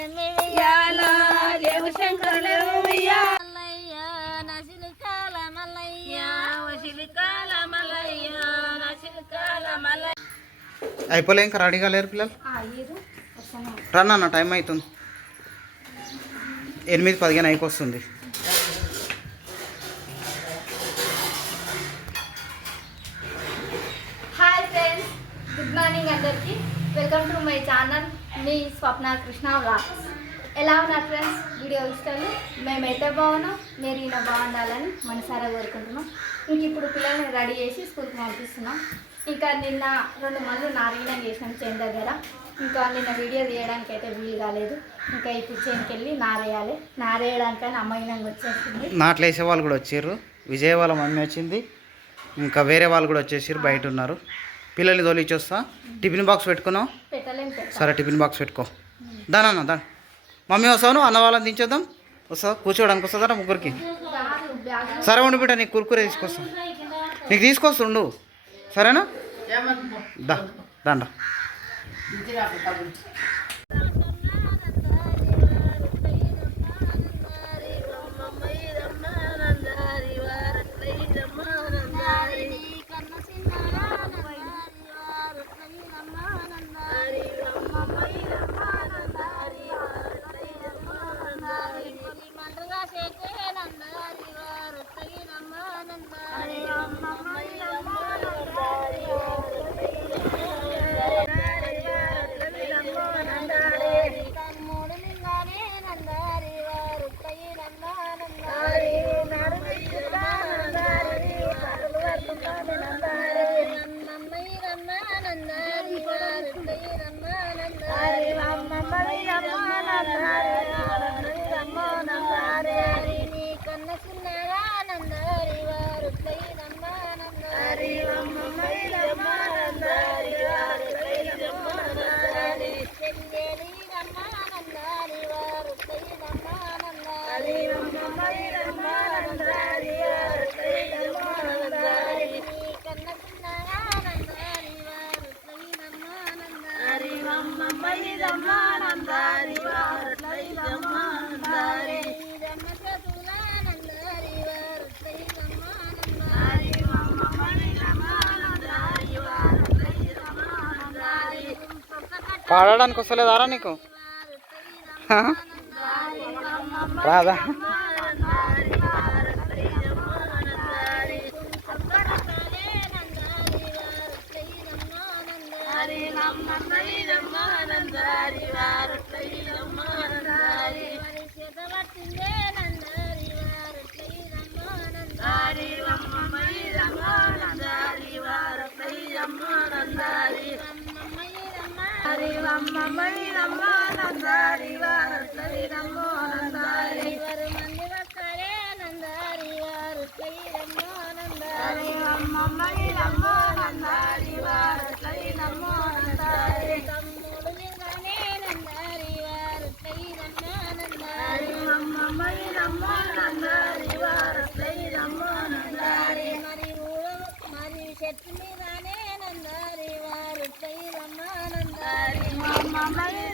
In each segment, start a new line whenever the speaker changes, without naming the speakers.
లేవు
మల్లయ్య మల్లయ్య,
మల్లయ్య.
అయిపోలే ఇంకా రెడీగా లేరు పిల్లలు? రన్ అన్న టైం అవుతుంది. ఎనిమిది పదిహేను అయిపోతుంది
మీ స్వప్న కృష్ణ వ్లాగ్స్. ఎలా ఉన్నారు ఫ్రెండ్స్ వీడియో ఇష్టాలు మేమైతే బాగున్నాం మీరు ఈయన బాగుండాలని మనసారా కోరుకుంటున్నాం. ఇంక ఇప్పుడు పిల్లల్ని రెడీ చేసి స్కూల్కి పంపిస్తున్నాం. ఇంకా నిన్న రెండు మందులు నారీనం చేసినాం చేను దగ్గర. ఇంకా నిన్న వీడియో తీయడానికి అయితే వీలు కాలేదు. ఇంకా ఇప్పుడు చేనుకి వెళ్ళి నారేయాలి. నారేయడానికైనా అమ్మాయినంగా వచ్చేస్తుంది
నాట్లు వేసే వాళ్ళు కూడా వచ్చారు. విజయవాడ మమ్మీ వచ్చింది. ఇంకా వేరే వాళ్ళు కూడా వచ్చేసారు బయట ఉన్నారు. పిల్లల్ని తోలిచ్చొస్తా టిఫిన్ బాక్స్ పెట్టుకున్నావు? సరే టిఫిన్ బాక్స్ పెట్టుకో. దానన్న దా మమ్మీ వస్తాను అన్న వాళ్ళని దించేద్దాం. వస్తా కూర్చోడానికి వస్తుందా ముగ్గురికి. సరే ఉండి బిడ్డ నీకు కురుకురే తీసుకొస్తా. నీకు తీసుకొస్తుండు సరేనా? దా దండ పాడడానికి వస్తలేదారా నీకు? రాదా వసిలికాల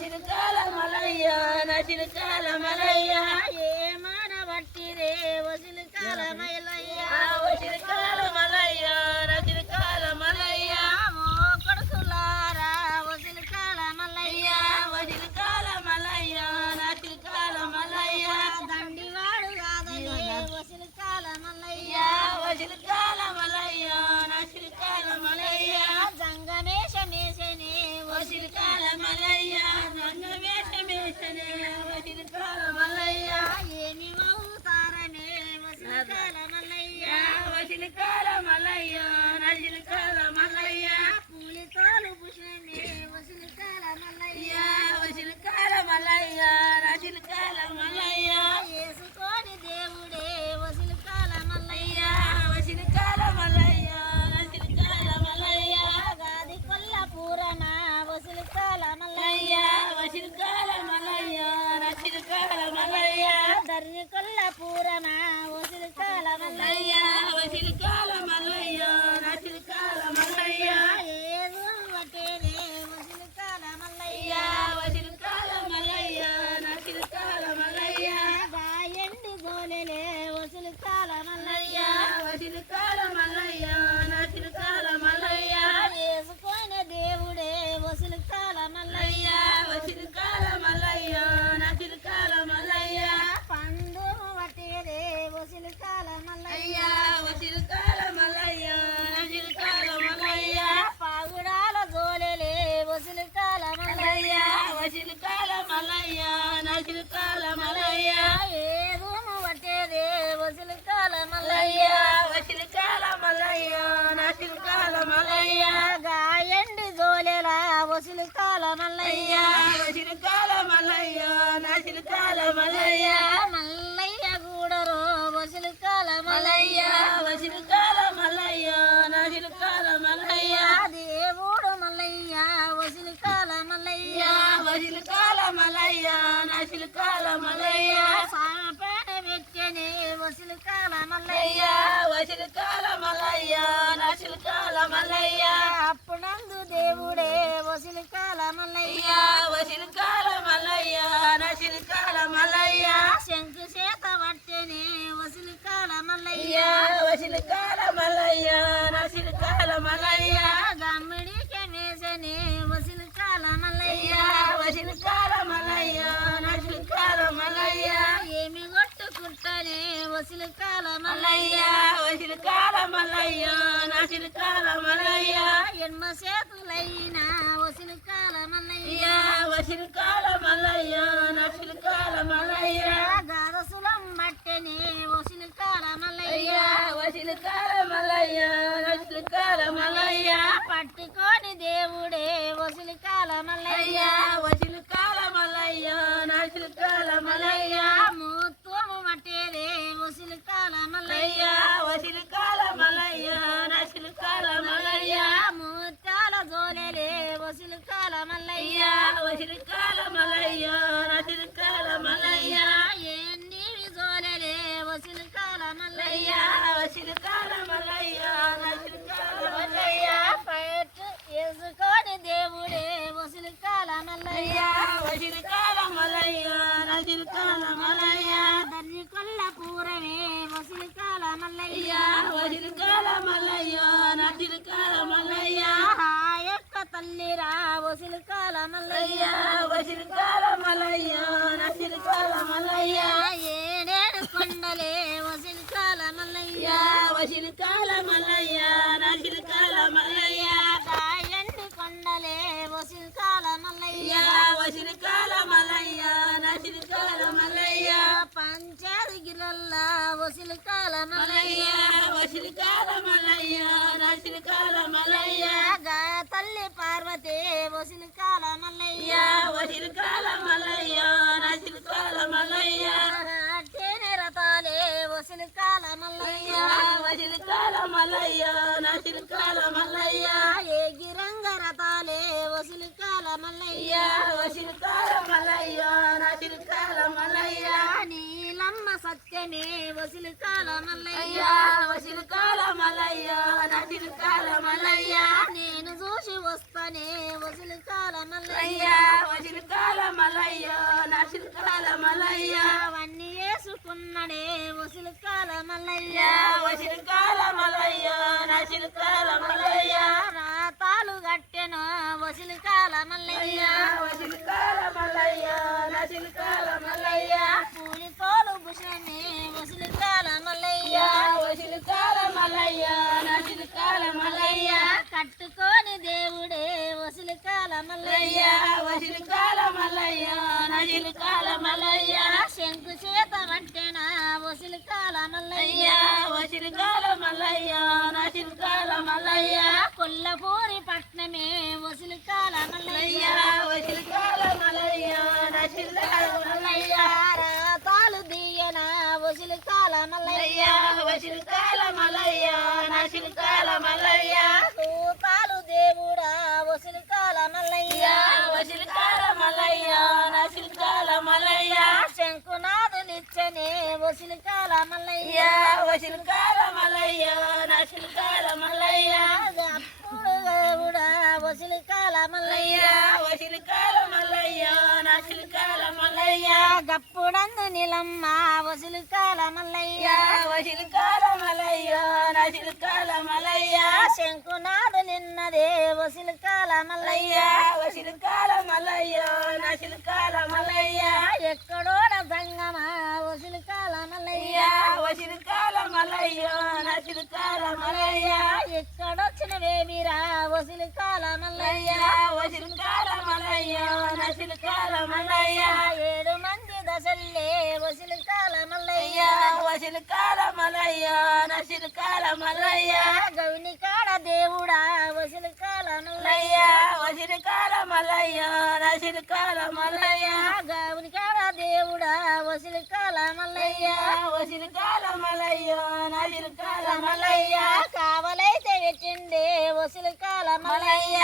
చిరుకాల మలయ్య నా చిరుకాల మలయ్య వసిరికాల మల్లయ్య వసిరికాల మల్లయ్య నసిరికాల మల్లయ్య అప్పుడందు దేవుడే వసిరికాల మల్లయ్య వసిరికాల మల్లయ్య నసిరికాల మల్లయ్య శంకు చేత పట్టెనే వసిరికాల మల్లయ్య వసిరికాల మల్లయ్య నసిరికాల మల్లయ్య గమ్మిడికి మేసనే వసిరికాల మల్లయ్య వసిరికాల మల్లయ్య నసిరికాల మల్లయ్య ఏమి కొట్టుకుంటానే వసిరికాల మల్లయ్య. వసిరికాల మల్లయ్య నసిరికాల మల్లయ్య. ఎన్మ చేతులైనా వసిరికాల మల్లయ్య. వసిరికాల మల్లయ్య నసిరికాల మల్లయ్య. గారసులం మల్లయ్య వసిరికాల మల్లయ్య నసిరికాల మల్లయ్య ఏడేడు కొండలే వసిరికాల మల్లయ్య వసిరికాల మల్లయ్య నసిరికాల మల్లయ్య కాయండి కొండలే వసిరికాల మల్లయ్య వసిరికాల మల్లయ్య నసిరికాల మల్లయ్య పంచాది గిరల్లా వసిరికాల మల్లయ్య వసిరికాల మల్లయ్య నసిరికాల మల్లయ్య గా తల్లి పార్వతి వసిరికాల మల్లయ్య. వసిరికాల మల్లయ్య నసిరికాల మల్లయ్య. తేనె రథాలే వసిరికాల మల్లయ్య. వసిరికాల మల్లయ్య నసిరికాల మల్లయ్య. మల్లయ్య వసిరికాల మల్లయ్య నసిరికాల మల్లయ్య. నీలమ్మ సత్యమే వసిరికాల మల్లయ్య. వసిరికాల మల్లయ్య నసిరికాల మల్లయ్య. నేను చూసి వస్తానే వసిరికాల మల్లయ్య. వసిరికాల మల్లయ్య నసిరికాల మల్లయ్య. అవన్నీ వేసుకున్నడే వసిరికాల మల్లయ్య. వసిరికాల మల్లయ్య నసిరికాల మల్లయ్య. రాతాలు గట్టెను వసిరికాల మల్లయ్య. వసిరికాల మల్లయ్య నసిరికాల మల్లయ్య పూలి భుషణే వసిరికాల మల్లయ్య వసిరికాల మల్లయ్య నసిరికాల మల్లయ్య కట్టుకొని మల్లయ్య వసిరికాల మల్లయ్య నసిరికాల మల్లయ్య శంకు చేత పట్టెన వసిరికాల మల్లయ్య వసిరికాల మల్లయ్య నసిరికాల మల్లయ్య కొల్లపూరి పట్నమే వసిరికాల మల్లయ్య వసిరికాల మల్లయ్య నసిరికాల మల్లయ్య వసిరికాల మల్లయ్య. వసిరికాల మల్లయ్య నసిరికాల మల్లయ్య. తూపాలు దేవుడా వసిరికాల మల్లయ్య. వసిరికాల మల్లయ్య నసిరికాల మల్లయ్య. శంకునాథులిచ్చనే వసిరికాల మల్లయ్య. వసిరికాల మల్లయ్య నసిరికాల మల్లయ్య గప్పుడందు నిలమ్మ వసిరికాల మల్లయ్య వసిరికాల మల్లయ్య నసిరికాల మల్లయ్య శంకునాథు నిన్నదే వసిరికాల మల్లయ్య వసిరికాల మల్లయ్య నసిరికాల మల్లయ్య ఎక్కడోడ సంగమ వసిరికాల మల్లయ్య వసిరికాల మల్లయ్య నసిరికాల మల్లయ్య ఎక్కడొచ్చిన వేమిరా వసిరికాల మల్లయ్య వసిరికాల మల్లయ్య నసిరికాల మల్లయ్య ఏడు మంది దశల్లే మల్లయ్య వసిరికాల మల్లయ్య దేవుడా వసిరికాల మల్లయ్య వసిరికాల మల్లయ్య మల్లయ్య నా చిరకాల మల్లయ్య గావునికాడ దేవుడా వసిలికాల మల్లయ్య వసిలికాల మల్లయ్య నా చిరకాల మల్లయ్య కావలైతే పెట్టిండే వసిలికాల మల్లయ్య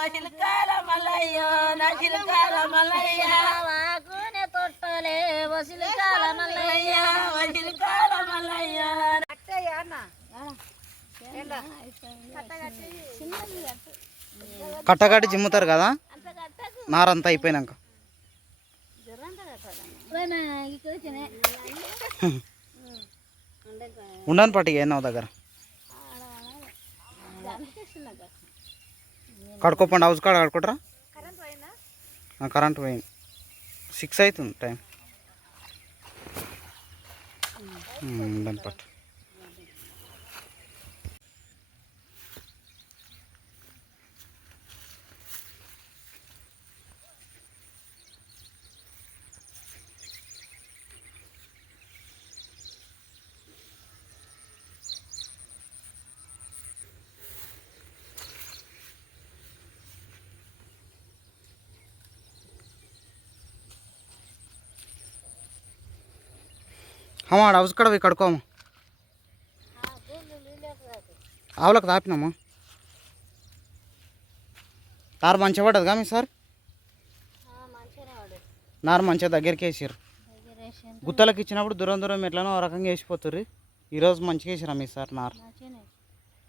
వసిలికాల మల్లయ్య నా చిరకాల మల్లయ్య వాకునే తొట్టలే వసిలికాల మల్లయ్య. వసిలికాల మల్లయ్య.
కట్టగట్టి జిమ్ముతారు కదా? నారంతా అయిపోయినాక. ఉండను పట్టి ఏనా దగ్గర? కడుక్కోపండి హౌస్ కాడ కడుక్కుంటారా? కరెంట్ పోయింది. సిక్స్ అవుతుంది టైం. దాని పట్టు అమ్మా ఆడ హౌస్ కాడ ఆవులకు తాపినామా నారు మంచిగా పడ్డది కానీ సార్? నారు మంచిగా దగ్గరికి వేసారు గుత్తలకు ఇచ్చినప్పుడు దూరం దూరం ఎట్లనో ఒక రకంగా వేసిపోతుర్రు. ఈరోజు మంచిగా వేసారా మీ సార్ నారు?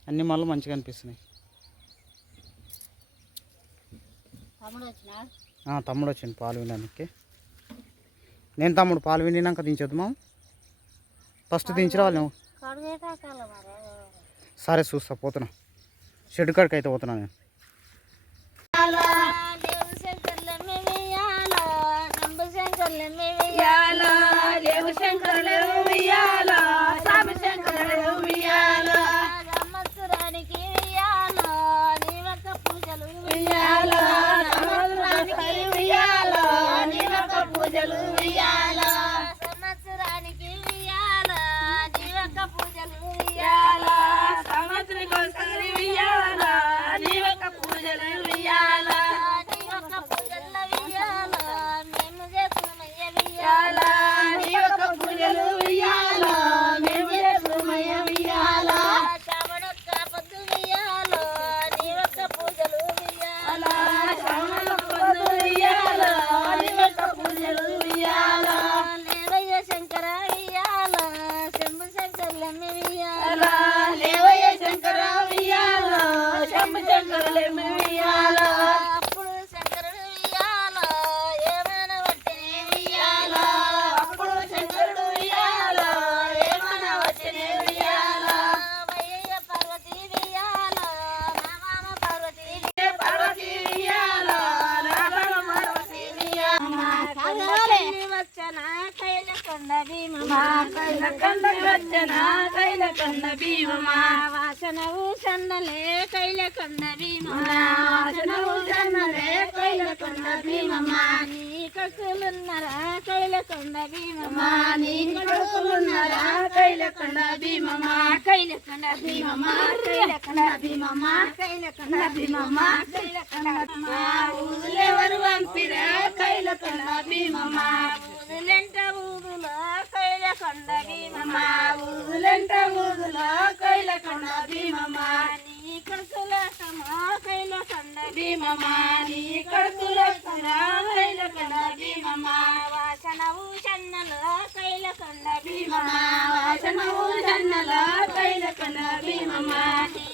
అన్ని మళ్ళీ మంచిగా అనిపిస్తున్నాయి.
తమ్ముడు
వచ్చింది పాలు వినడానికి. నేను తమ్ముడు పాలు వినినాక దించొద్దు మా ఫస్ట్ దించరావాలి నువ్వు సరే చూస్తా పోతున్నా. షెడ్ కాడికి అయితే పోతున్నా నేను.
దేవు శంకర్లమ్మ కక్కులున్నరా కైల కొండ భీమమా కైల కొండ భీమమా కైల కొండ కైల కొండ ఊదులెవరు వంపిరా కైలకండ భీమమా. ఊదులెంట ఊదులో కైల కొండ భీమమా. ఊదులెంట భీమమా నీ కడుకుల కైల భీమమా నీ కడుకుల భీమమా వాసనవు కైల భీమమా వాసనవు కైల భీమమా నీ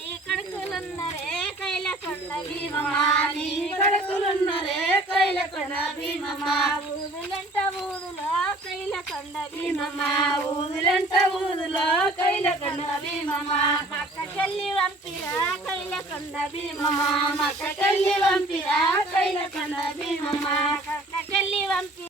కైల కొండ భీమమా నీ కడుకులున్నరే కైల కొండ భీమమా ఊదులంట ఊదులో కైల కొండ భీమమా ఊదులంట ఊదులో కైల కొండ భీమమా చెల్లి వంపిరా కైల కొండ భీమమా మక్కకెళ్ళి వంపిరా కైల కొండ భీమమా మక్కకెళ్ళి వంపి